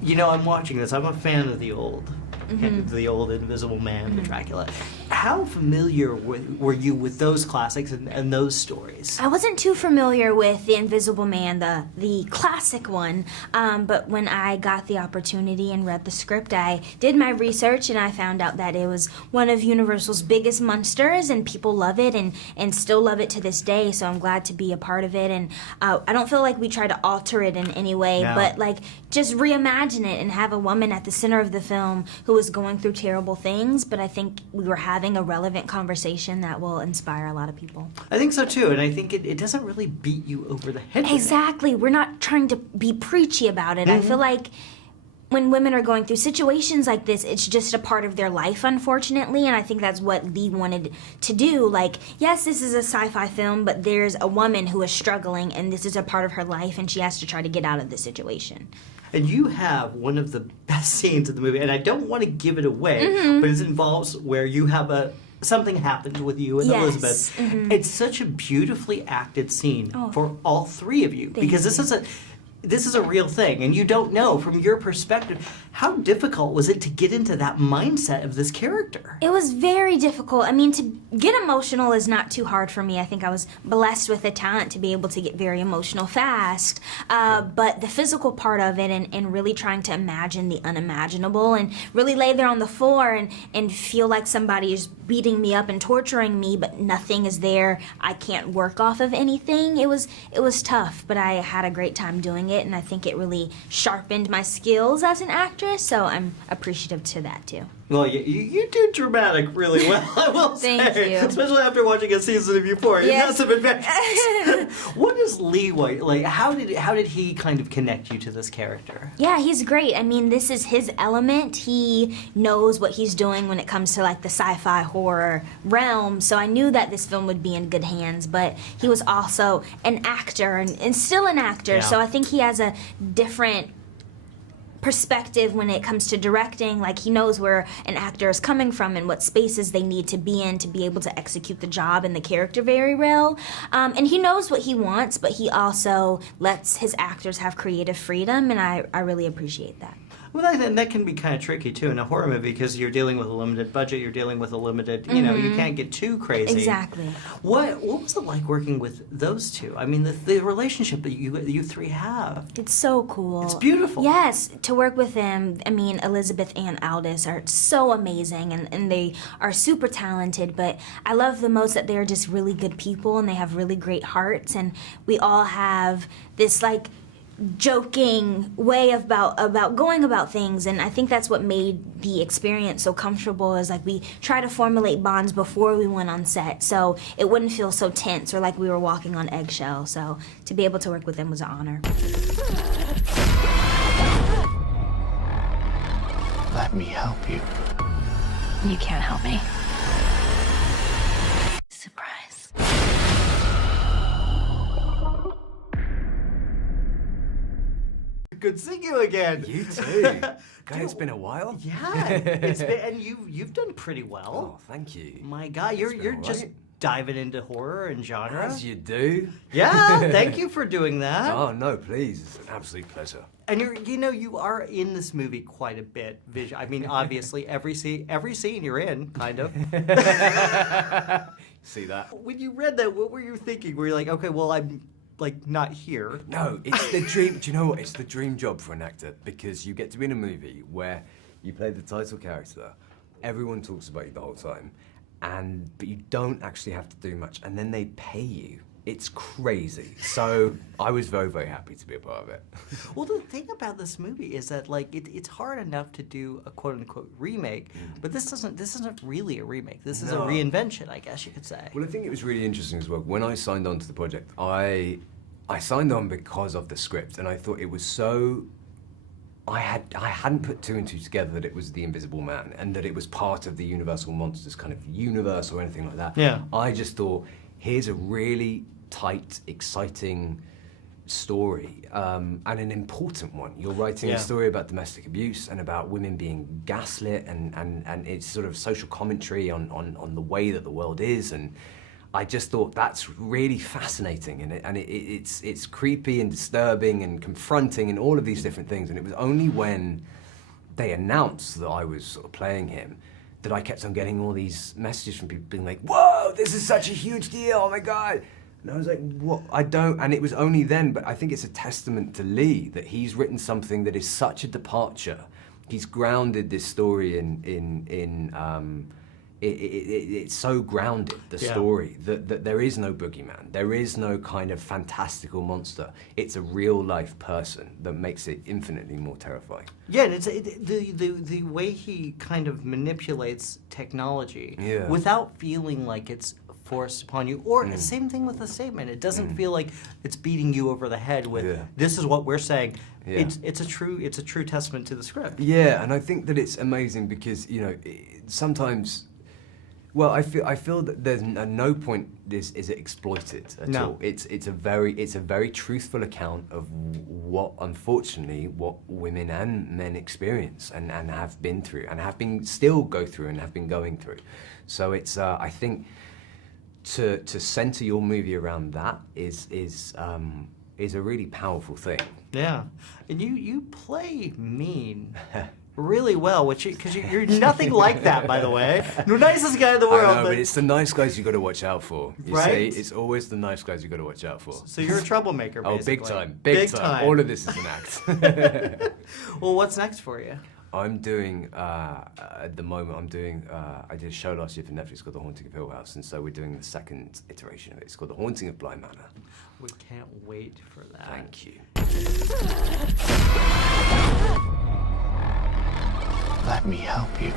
You know, I'm watching this. I'm a fan of the old Invisible Man, the Dracula. How familiar were you with those classics and those stories? I wasn't too familiar with the Invisible Man, the classic one, but when I got the opportunity and read the script, I did my research and I found out that it was one of Universal's biggest monsters, and people love it and still love it to this day. So I'm glad to be a part of it, and I don't feel like we try to alter it in any way, but like just reimagine it and have a woman at the center of the film who was going through terrible things, but I think we were having a relevant conversation that will inspire a lot of people. I think so too, and I think it doesn't really beat you over the head. Exactly. We're not trying to be preachy about it. I feel like when women are going through situations like this, it's just a part of their life, unfortunately, and I think that's what Leigh wanted to do. Like, yes, this is a sci-fi film, but there's a woman who is struggling, and this is a part of her life, and she has to try to get out of the situation. And you have one of the best scenes in the movie, and I don't want to give it away, but it involves where you have something happens with you and Elizabeth. It's such a beautifully acted scene for all three of you, because this is a real thing, and you don't know from your perspective. How difficult was it to get into that mindset of this character? It was very difficult. I mean, to get emotional is not too hard for me. I think I was blessed with the talent to be able to get very emotional fast. But the physical part of it and really trying to imagine the unimaginable and really lay there on the floor and feel like somebody is beating me up and torturing me, but nothing is there. I can't work off of anything. It was tough, but I had a great time doing it, and I think it really sharpened my skills as an actress, so I'm appreciative to that too. Well, you do dramatic really well, I will say. Thank you. Especially after watching a season of Euphoria. Yes. You have some adventures. What is Leigh like? How did he kind of connect you to this character? Yeah, he's great. I mean, this is his element. He knows what he's doing when it comes to like the sci-fi horror realm, so I knew that this film would be in good hands, but he was also an actor and still an actor, so I think he has a different perspective when it comes to directing. Like, he knows where an actor is coming from and what spaces they need to be in to be able to execute the job and the character very well. And he knows what he wants, but he also lets his actors have creative freedom, and I really appreciate that. Well, that can be kind of tricky, too, in a horror movie, because you're dealing with a limited budget, you're dealing with a limited, you know, you can't get too crazy. Exactly. What was it like working with those two? I mean, the relationship that you three have. It's so cool. It's beautiful. Yes, to work with them, I mean, Elizabeth and Aldis are so amazing, and they are super talented, but I love the most that they're just really good people, and they have really great hearts, and we all have this, like, joking way about going about things, and I think that's what made the experience so comfortable. Is like we try to formulate bonds before we went on set, so it wouldn't feel so tense or like we were walking on eggshells. So to be able to work with them was an honor. Let me help you. You can't help me. Surprise. Good seeing you again. You too. God, it's been a while. Yeah, it's been, and you've done pretty well. Oh, thank you. My God, you're just diving into horror and genre. As you do. Yeah, thank you for doing that. Oh no, please, it's an absolute pleasure. And you are in this movie quite a bit. I mean, obviously every scene you're in, kind of. See that? When you read that, what were you thinking? Were you like, okay, well, I'm like not here? No, it's the dream. Do you know what? It's the dream job for an actor, because you get to be in a movie where you play the title character, everyone talks about you the whole time, but you don't actually have to do much, and then they pay you. It's crazy. So I was very, very happy to be a part of it. Well, the thing about this movie is that like it's hard enough to do a quote-unquote remake, but this isn't really a remake. This is a reinvention, I guess you could say. Well, I think it was really interesting as well. When I signed on to the project, I signed on because of the script, and I thought it was so. I hadn't put two and two together that it was the Invisible Man and that it was part of the Universal Monsters kind of universe or anything like that. Yeah. I just thought, here's a really tight, exciting story, and an important one. You're writing a story about domestic abuse and about women being gaslit, and it's sort of social commentary on the way that the world is, and I just thought that's really fascinating, and it's creepy and disturbing and confronting and all of these different things. And it was only when they announced that I was sort of playing him that I kept on getting all these messages from people being like, "Whoa, this is such a huge deal! Oh my God!" And I was like, "What? I don't." And it was only then, but I think it's a testament to Leigh that he's written something that is such a departure. He's grounded this story it's so grounded, the story, that there is no boogeyman, there is no kind of fantastical monster. It's a real life person that makes it infinitely more terrifying. Yeah, and it's the way he kind of manipulates technology without feeling like it's forced upon you. Or same thing with the statement. It doesn't feel like it's beating you over the head with this is what we're saying. Yeah. It's a true testament to the script. Yeah, and I think that it's amazing because, you know, sometimes. Well, I feel that there's at no point is it exploited at all. It's a very truthful account of what, unfortunately, what women and men experience and have been through and still go through and have been going through. So it's I think to center your movie around that is a really powerful thing. Yeah, and you play mean. Really well, because you're nothing like that, by the way. You're the nicest guy in the world. I know, but it's the nice guys you got to watch out for. You right? see, it's always the nice guys you got to watch out for. So you're a troublemaker, basically. Oh, big time. All of this is an act. Well, what's next for you? I'm doing at the moment. I did a show last year for Netflix called The Haunting of Hill House, and so we're doing the second iteration of it. It's called The Haunting of Bly Manor. We can't wait for that. Thank you. Let me help you.